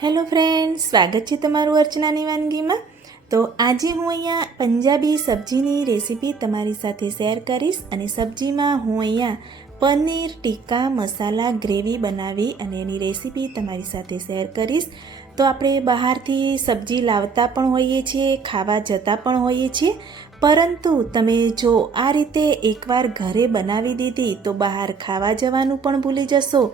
Hello friends, સ્વાગત છે તમારું અર્ચનાની વાનગીમાં। તો આજે હું અહીંયા પંજાબી સબ્જીની રેસીપી તમારી સાથે શેર કરીશ અને સબ્જીમાં હું અહીંયા પનીર ટીક્કા મસાલા ગ્રેવી બનાવી અને એની રેસીપી તમારી સાથે શેર કરીશ। તો આપણે બહારથી સબ્જી લાવતા પણ હોઈએ છીએ, ખાવા જતા પણ હોઈએ છીએ, પરંતુ તમે જો આ રીતે એકવાર ઘરે બનાવી દીધી તો બહાર ખાવા જવાનું પણ ભૂલી જશો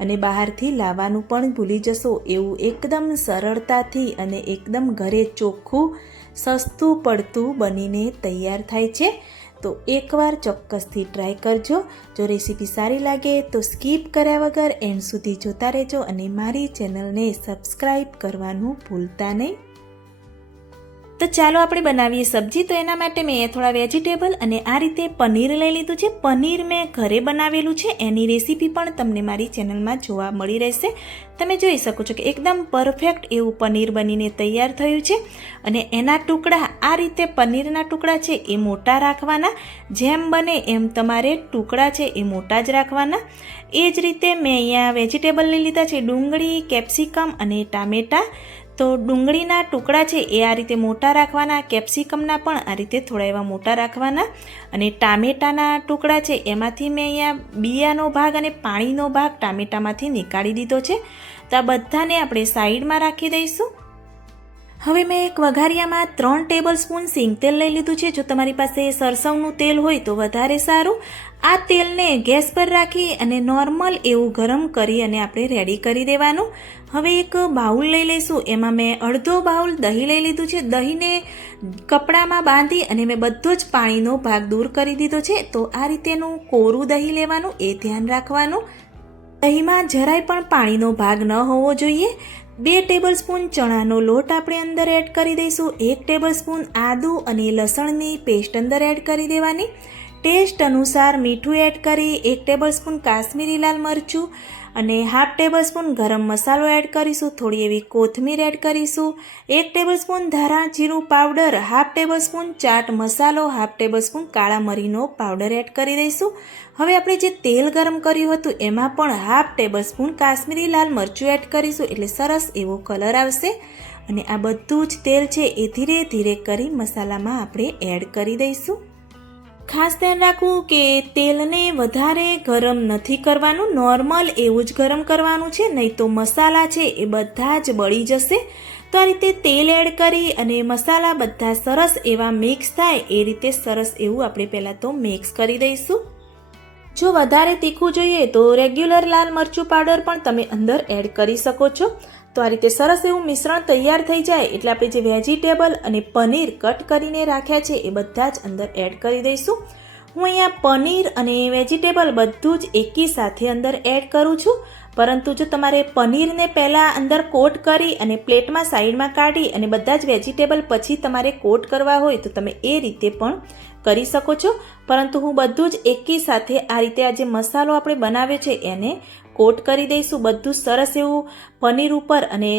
અને બહારથી લાવવાનું પણ ભૂલી જશો। એવું એકદમ સરળતાથી અને એકદમ ઘરે ચોખ્ખું સસ્તું પડતું બનીને તૈયાર થાય છે। તો એકવાર ચોક્કસથી ટ્રાય કરજો। જો રેસીપી સારી લાગે તો સ્કીપ કર્યા વગર એન્ડ સુધી જોતા રહેજો અને મારી ચેનલને સબસ્ક્રાઈબ કરવાનું ભૂલતા નહીં। તો ચાલો આપણે બનાવીએ સબ્જી। તો એના માટે મેં થોડા વેજીટેબલ અને આ રીતે પનીર લઈ લીધું છે। પનીર મેં ઘરે બનાવેલું છે, એની રેસીપી પણ તમને મારી ચેનલમાં જોવા મળી રહેશે। તમે જોઈ શકો છો કે એકદમ પરફેક્ટ એવું પનીર બનીને તૈયાર થયું છે અને એના ટુકડા આ રીતે પનીરના ટુકડા છે એ મોટા રાખવાના। જેમ બને એમ તમારે ટુકડા છે એ મોટા જ રાખવાના। એ જ રીતે મેં અહીંયા વેજીટેબલ લઈ લીધા છે, ડુંગળી, કેપ્સિકમ અને ટામેટાં। તો ડુંગળીના ટુકડા છે એ આ રીતે મોટા રાખવાના, કેપ્સિકમના પણ આ રીતે થોડા એવા મોટા રાખવાના અને ટામેટાના ટુકડા છે એમાંથી મેં અહીંયા બિયાનો ભાગ અને પાણીનો ભાગ ટામેટામાંથી નીકાળી દીધો છે। તો આ બધાને આપણે સાઈડમાં રાખી દઈશું। હવે મેં એક વઘારિયામાં 3 ટેબલ સ્પૂન સિંગ તેલ લઈ લીધું છે। જો તમારી પાસે સરસવનું તેલ હોય તો વધારે સારું। આ તેલને ગેસ પર રાખી અને નોર્મલ એવું ગરમ કરી અને આપણે રેડી કરી દેવાનું। હવે એક બાઉલ લઈ લઈશું, એમાં મેં અડધો બાઉલ દહીં લઈ લીધું છે। દહીંને કપડામાં બાંધી અને મેં બધો જ પાણીનો ભાગ દૂર કરી દીધો છે। તો આ રીતેનું કોરું દહીં લેવાનું, એ ધ્યાન રાખવાનું। દહીંમાં જરાય પણ પાણીનો ભાગ ન હોવો જોઈએ। 2 ટેબલ સ્પૂન ચણાનો લોટ આપણે અંદર એડ કરી દઈશું। 1 ટેબલ સ્પૂન આદુ અને લસણની પેસ્ટ અંદર એડ કરી દેવાની। ટેસ્ટ અનુસાર મીઠું એડ કરી 1 ટેબલ સ્પૂન કાશ્મીરી લાલ મરચું અને 1/2 ટેબલ સ્પૂન ગરમ મસાલો એડ કરીશું। થોડી એવી કોથમીર એડ કરીશું। 1 ટેબલ સ્પૂન ધાણા જીરું પાવડર, 1/2 ટેબલ સ્પૂન ચાટ મસાલો, 1/2 ટેબલ સ્પૂન કાળા મરીનો પાવડર એડ કરી દઈશું। હવે આપણે જે તેલ ગરમ કર્યું હતું એમાં પણ 1/2 ટેબલ સ્પૂન કાશ્મીરી લાલ મરચું એડ કરીશું, એટલે સરસ એવો કલર આવશે। અને આ બધું જ તેલ છે એ ધીરે ધીરે કરી મસાલામાં આપણે એડ કરી દઈશું। ખાસ ધ્યાન રાખવું કે તેલને વધારે ગરમ નથી કરવાનું, નોર્મલ એવું જ ગરમ કરવાનું છે, નહીં તો મસાલા છે એ બધા જ બળી જશે। તો આ રીતે તેલ એડ કરી અને મસાલા બધા સરસ એવા મિક્સ થાય એ રીતે સરસ એવું આપણે પહેલાં તો મિક્સ કરી દઈશું। જો વધારે તીખું જોઈએ તો રેગ્યુલર લાલ મરચું પાવડર પણ તમે અંદર એડ કરી શકો છો। તો આ રીતે સરસ એવું મિશ્રણ તૈયાર થઈ જાય એટલે આપણે જે વેજીટેબલ અને પનીર કટ કરીને રાખ્યા છે એ બધા જ અંદર એડ કરી દઈશું। હું અહીંયા પનીર અને વેજીટેબલ બધું જ એકી સાથે અંદર એડ કરું છું, પરંતુ જો તમારે પનીરને પહેલાં અંદર કોટ કરી અને પ્લેટમાં સાઈડમાં કાઢી અને બધા જ વેજીટેબલ પછી તમારે કોટ કરવા હોય તો તમે એ રીતે પણ કરી શકો છો, પરંતુ હું બધું જ એકી સાથે આ રીતે આ જે મસાલો આપણે બનાવ્યો છે એને કોટ કરી દઈશું। બધું સરસ એવું પનીર ઉપર અને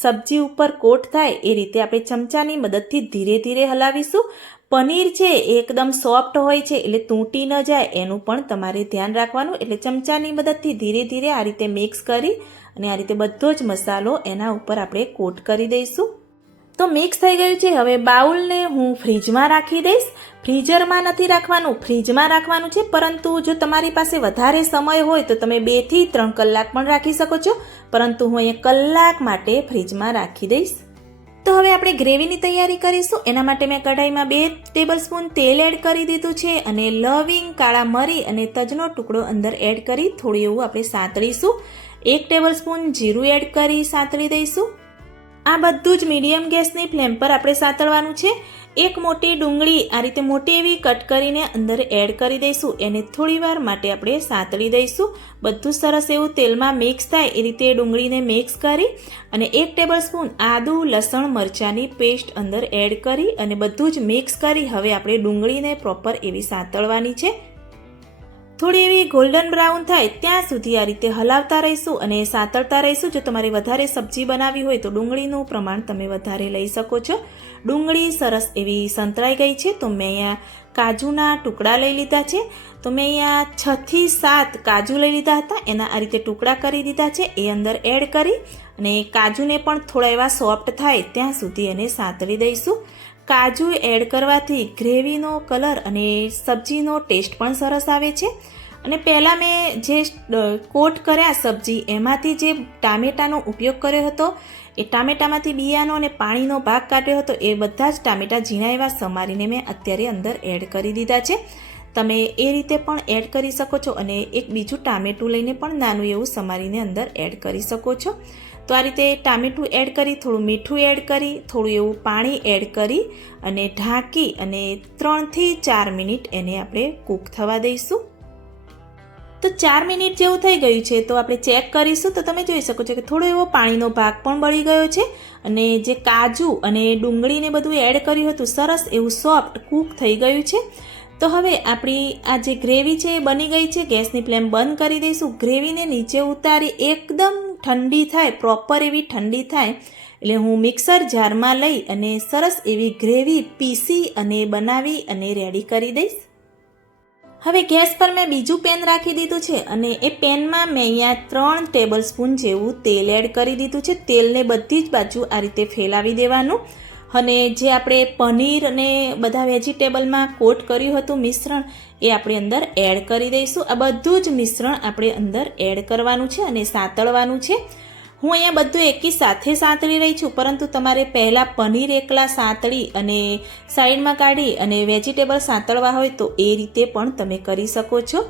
સબ્જી ઉપર કોટ થાય એ રીતે આપણે ચમચાની મદદથી ધીરે ધીરે હલાવીશું। પનીર છે એ એકદમ સોફ્ટ હોય છે એટલે તૂટી ન જાય એનું પણ તમારે ધ્યાન રાખવાનું, એટલે ચમચાની મદદથી ધીરે ધીરે આ રીતે મિક્સ કરી અને આ રીતે બધો જ મસાલો એના ઉપર આપણે કોટ કરી દઈશું। તો મિક્સ થઈ ગયું છે। હવે બાઉલને હું ફ્રીજમાં રાખી દઈશ। ફ્રીઝરમાં નથી રાખવાનું, ફ્રીજમાં રાખવાનું છે, પરંતુ જો તમારી પાસે વધારે સમય હોય તો તમે 2 થી 3 કલાક પણ રાખી શકો છો, પરંતુ હું અહીંયા કલાક માટે ફ્રીજમાં રાખી દઈશ। તો હવે આપણે ગ્રેવીની તૈયારી કરીશું। એના માટે મેં કઢાઈમાં 2 ટેબલ સ્પૂન તેલ એડ કરી દીધું છે અને લવિંગ, કાળા મરી અને તજનો ટુકડો અંદર એડ કરી થોડું એવું આપણે સાંતળીશું। 1 ટેબલ સ્પૂન જીરું એડ કરી સાંતળી દઈશું। આ બધું જ મીડિયમ ગેસની ફ્લેમ પર આપણે સાંતળવાનું છે। 1 મોટી ડુંગળી આ રીતે મોટી એવી કટ કરીને અંદર એડ કરી દઈશું, એને થોડી વાર માટે આપણે સાંતળી દઈશું। બધું સરસ એવું તેલમાં મિક્સ થાય એ રીતે ડુંગળીને મિક્સ કરી અને 1 ટેબલ સ્પૂન આદુ લસણ મરચાંની પેસ્ટ અંદર એડ કરી અને બધું જ મિક્સ કરી હવે આપણે ડુંગળીને પ્રોપર એવી સાંતળવાની છે। થોડી એવી ગોલ્ડન બ્રાઉન થાય ત્યાં સુધી આ રીતે હલાવતા રહીશું અને સાતળતા રહીશું. જો તમારે વધારે સબ્જી બનાવવી હોય તો ડુંગળીનું પ્રમાણ તમે વધારે લઈ શકો છો. ડુંગળી સરસ એવી સંતળાઈ ગઈ છે તો મેં અહીંયા કાજુના ટુકડા લઈ લીધા છે. તો મેં અહીંયા 6 થી 7 કાજુ લઈ લીધા હતા, એના આ રીતે ટુકડા કરી દીધા છે. એ અંદર એડ કરી અને કાજુને પણ થોડા એવા સોફ્ટ થાય ત્યાં સુધી એને સાતળી દઈશું. કાજુ એડ કરવાથી ગ્રેવીનો કલર અને સબ્જીનો ટેસ્ટ પણ સરસ આવે છે. અને પહેલાં મેં જે કોટ કર્યા સબ્જી એમાંથી જે ટામેટાનો ઉપયોગ કર્યો હતો એ ટામેટામાંથી બિયાનો અને પાણીનો ભાગ કાઢ્યો હતો એ બધા જ ટામેટા ઝીણા એવા સમારીને મેં અત્યારે અંદર એડ કરી દીધા છે. તમે એ રીતે પણ એડ કરી શકો છો અને એક બીજું ટામેટું લઈને પણ નાનું એવું સમારીને અંદર એડ કરી શકો છો. તો આ રીતે ટામેટું એડ કરી, થોડું મીઠું એડ કરી, થોડું એવું પાણી એડ કરી અને ઢાંકી અને 3 થી 4 મિનિટ એને આપણે કૂક થવા દઈશું. તો 4 મિનિટ જેવું થઈ ગયું છે તો આપણે ચેક કરીશું. તો તમે જોઈ શકો છો કે થોડો એવો પાણીનો ભાગ પણ બળી ગયો છે અને જે કાજુ અને ડુંગળીને બધું એડ કર્યું હતું સરસ એવું સોફ્ટ કૂક થઈ ગયું છે. તો હવે આપણી આ જે ગ્રેવી છે એ બની ગઈ છે. ગેસની ફ્લેમ બંધ કરી દઈશું. ગ્રેવીને નીચે ઉતારી એકદમ ઠંડી થાય, પ્રોપર એવી ઠંડી થાય એટલે હું મિક્સર જારમાં લઈ અને સરસ એવી ગ્રેવી પીસી અને બનાવી અને રેડી કરી દઈશ. હવે ગેસ પર મેં બીજું પેન રાખી દીધું છે અને એ પેનમાં મેં અહીંયા 3 ટેબલ સ્પૂન જેવું તેલ એડ કરી દીધું છે. તેલને બધી જ બાજુ આ રીતે ફેલાવી દેવાનું અને જે આપણે પનીર અને બધા વેજીટેબલમાં કોટ કર્યું હતું મિશ્રણ એ આપણે અંદર એડ કરી દઈશું. આ બધું જ મિશ્રણ આપણે અંદર એડ કરવાનું છે અને સાતળવાનું છે. હું અહીંયા બધું એકી સાથે સાતળી રહી છું, પરંતુ તમારે પહેલાં પનીર એકલા સાતળી અને સાઈડમાં કાઢી અને વેજીટેબલ સાતળવા હોય તો એ રીતે પણ તમે કરી શકો છો.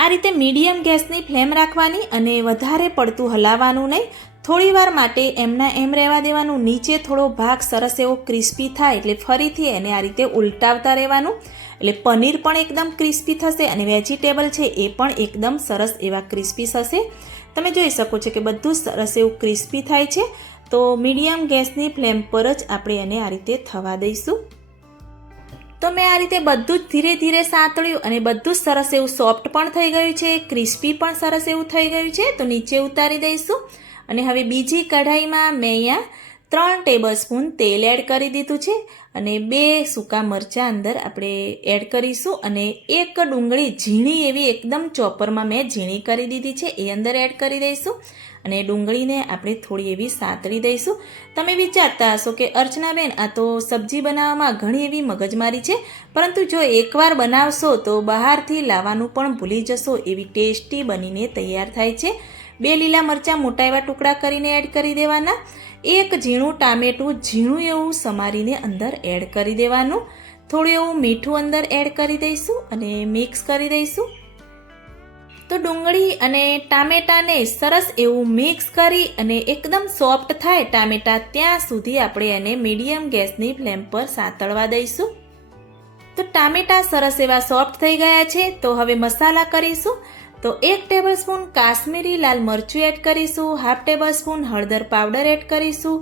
આ રીતે મીડિયમ ગેસની ફ્લેમ રાખવાની અને વધારે પડતું હલાવવાનું નહીં. થોડી વાર માટે એમના એમ રહેવા દેવાનું. નીચે થોડો ભાગ સરસ એવો ક્રિસ્પી થાય એટલે ફરીથી એને આ રીતે ઉલટાવતા રહેવાનું. એટલે પનીર પણ એકદમ ક્રિસ્પી થશે અને વેજીટેબલ છે એ પણ એકદમ સરસ એવા ક્રિસ્પી થશે. તમે જોઈ શકો છો કે બધું સરસ એવું ક્રિસ્પી થાય છે. તો મીડિયમ ગેસની ફ્લેમ પર જ આપણે એને આ રીતે થવા દઈશું. તો મેં આ રીતે બધું જ ધીરે ધીરે સાતળ્યું અને બધું જ સરસ એવું સોફ્ટ પણ થઈ ગયું છે, ક્રિસ્પી પણ સરસ એવું થઈ ગયું છે. તો નીચે ઉતારી દઈશું અને હવે બીજી કઢાઈમાં મેં અહીંયા 3 ટેબલ સ્પૂન તેલ એડ કરી દીધું છે અને 2 સૂકા મરચાં અંદર આપણે એડ કરીશું અને એક ડુંગળી ઝીણી એવી એકદમ ચોપરમાં મેં ઝીણી કરી દીધી છે એ અંદર એડ કરી દઈશું અને ડુંગળીને આપણે થોડી એવી સાતળી દઈશું. તમે વિચારતા હશો કે અર્ચનાબેન આ તો સબ્જી બનાવવામાં ઘણી એવી મગજમારી છે, પરંતુ જો એકવાર બનાવશો તો બહારથી લાવવાનું પણ ભૂલી જશો એવી ટેસ્ટી બનીને તૈયાર થાય છે. 2 લીલા મરચાં મોટા એવા ટુકડા કરીને એડ કરી દેવાના. એક ઝીણું ટામેટું ઝીણું એવું સમારીને અંદર એડ કરી દેવાનું. થોડું એવું મીઠું અંદર એડ કરી દઈશું અને મિક્સ કરી દઈશું. તો ડુંગળી અને ટામેટાને સરસ એવું મિક્સ કરી અને એકદમ સોફ્ટ થાય ટામેટા ત્યાં સુધી આપણે એને મીડિયમ ગેસની ફ્લેમ પર સાતળવા દઈશું. તો ટામેટા સરસ એવા સોફ્ટ થઈ ગયા છે. તો હવે મસાલા કરીશું. તો 1 ટેબલ સ્પૂન કાશ્મીરી લાલ મરચું એડ કરીશું, 1/2 ટેબલ સ્પૂન હળદર પાવડર એડ કરીશું,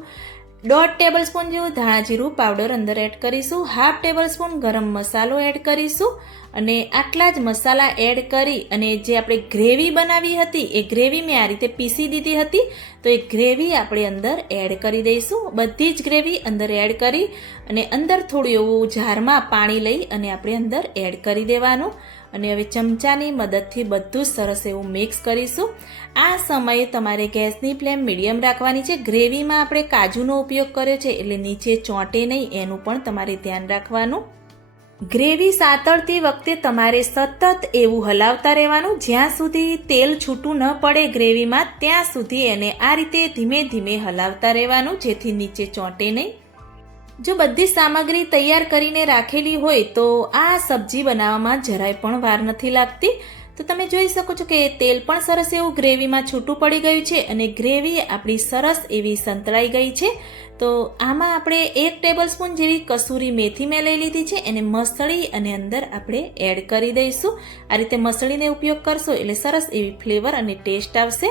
1/2 ટેબલ સ્પૂન જેવું ધાણા જીરું પાવડર અંદર એડ કરીશું, 1/2 ટેબલ સ્પૂન ગરમ મસાલો એડ કરીશું અને આટલા જ મસાલા એડ કરી અને જે આપણે ગ્રેવી બનાવી હતી એ ગ્રેવી મેં આ રીતે પીસી દીધી હતી. તો એ ગ્રેવી આપણે અંદર એડ કરી દઈશું. બધી જ ગ્રેવી અંદર એડ કરી અને અંદર થોડું એવું જારમાં પાણી લઈ અને આપણે અંદર એડ કરી દેવાનું અને હવે ચમચાની મદદથી બધું જ સરસ એવું મિક્સ કરીશું. આ સમયે તમારે ગેસની ફ્લેમ મીડિયમ રાખવાની છે. ગ્રેવીમાં આપણે કાજુનો ઉપયોગ કર્યો છે એટલે નીચે ચોંટે નહીં એનું પણ તમારે ધ્યાન રાખવાનું. ગ્રેવી સાતળતી વખતે તમારે સતત એવું હલાવતા રહેવાનું જ્યાં સુધી તેલ છૂટું ન પડે ગ્રેવીમાં ત્યાં સુધી એને આ રીતે ધીમે ધીમે હલાવતા રહેવાનું જેથી નીચે ચોંટે નહીં. જો બધી સામગ્રી તૈયાર કરીને રાખેલી હોય તો આ સબ્જી બનાવવામાં જરાય પણ વાર નથી લાગતી. તો તમે જોઈ શકો છો કે તેલ પણ સરસ એવું ગ્રેવીમાં છૂટું પડી ગયું છે અને ગ્રેવી આપણી સરસ એવી સંતળાઈ ગઈ છે. તો આમાં આપણે 1 ટેબલ સ્પૂન જેવી કસૂરી મેથી મેં લઈ લીધી છે, એને મસળી અને અંદર આપણે એડ કરી દઈશું. આ રીતે મસળીને ઉપયોગ કરશો એટલે સરસ એવી ફ્લેવર અને ટેસ્ટ આવશે.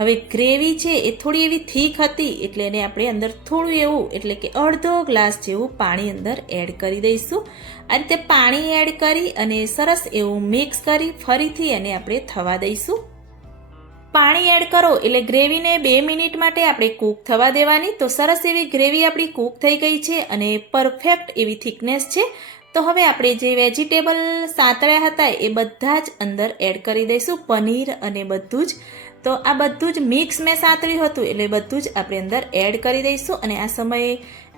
હવે ગ્રેવી છે એ થોડી એવી થીક હતી એટલે એને આપણે અંદર થોડું એવું એટલે કે અડધો ગ્લાસ જેવું પાણી અંદર એડ કરી દઈશું. આ રીતે પાણી એડ કરી અને સરસ એવું મિક્સ કરી ફરીથી એને આપણે થવા દઈશું. પાણી એડ કરો એટલે ગ્રેવીને 2 મિનિટ માટે આપણે કૂક થવા દેવાની. તો સરસ એવી ગ્રેવી આપણી કૂક થઈ ગઈ છે અને પરફેક્ટ એવી થિકનેસ છે. તો હવે આપણે જે વેજીટેબલ સાતળ્યા હતા એ બધા જ અંદર એડ કરી દઈશું, પનીર અને બધું જ. તો આ બધું જ મિક્સ મેં સાતળ્યું હતું એટલે બધું જ આપણે અંદર એડ કરી દઈશું અને આ સમયે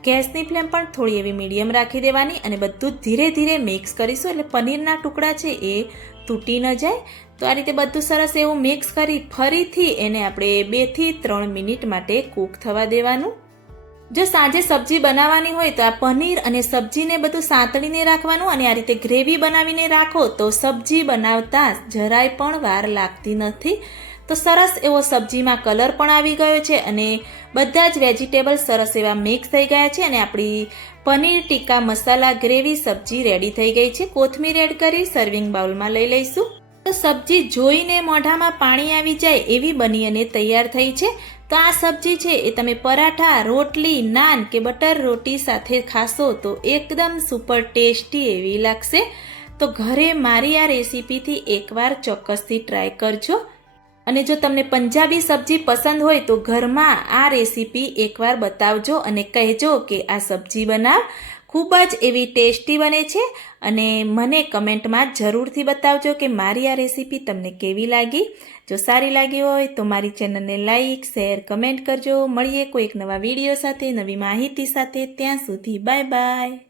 ગેસની ફ્લેમ પણ થોડી એવી મીડિયમ રાખી દેવાની અને બધું જ ધીરે ધીરે મિક્સ કરીશું એટલે પનીરના ટુકડા છે એ તૂટી ન જાય. તો આ રીતે બધું સરસ એવું મિક્સ કરી ફરીથી એને આપણે 2 થી 3 મિનિટ માટે કૂક થવા દેવાનું. જો સાંજે સબ્જી બનાવવાની હોય તો આ પનીર અને સબ્જીને બધું સાંતળીને રાખવાનું અને આ રીતે ગ્રેવી બનાવીને રાખો તો સબ્જી બનાવતા જરાય પણ વાર લાગતી નથી. તો સરસ એવો સબ્જીમાં કલર પણ આવી ગયો છે અને બધા જ વેજીટેબલ સરસ એવા મિક્સ થઈ ગયા છે અને આપણી પનીર ટીકા મસાલા ગ્રેવી સબ્જી રેડી થઈ ગઈ છે. કોથમીર એડ કરી સર્વિંગ બાઉલમાં લઈ લઈશું. તો સબ્જી જોઈને મોઢામાં પાણી આવી જાય એવી બની અને તૈયાર થઈ છે. તો આ સબ્જી છે એ તમે પરાઠા, રોટલી, નાન કે બટર રોટી સાથે ખાશો તો એકદમ સુપર ટેસ્ટી એવી લાગશે. તો ઘરે મારી આ રેસીપીથી એકવાર ચોક્કસથી ટ્રાય કરજો. અને જો તમને પંજાબી સબ્જી પસંદ હોય તો ઘરમાં આ રેસીપી એકવાર બતાવજો અને કહેજો કે આ સબ્જી બનાવ. ખૂબ જ એવી ટેસ્ટી બને છે અને મને કમેન્ટમાં જરૂરથી બતાવજો કે મારી આ રેસીપી તમને કેવી લાગી. જો સારી લાગી હોય તો મારી ચેનલને લાઈક, શેર, કમેન્ટ કરજો. મળીએ કોઈક નવા વિડીયો સાથે, નવી માહિતી સાથે. ત્યાં સુધી બાય બાય.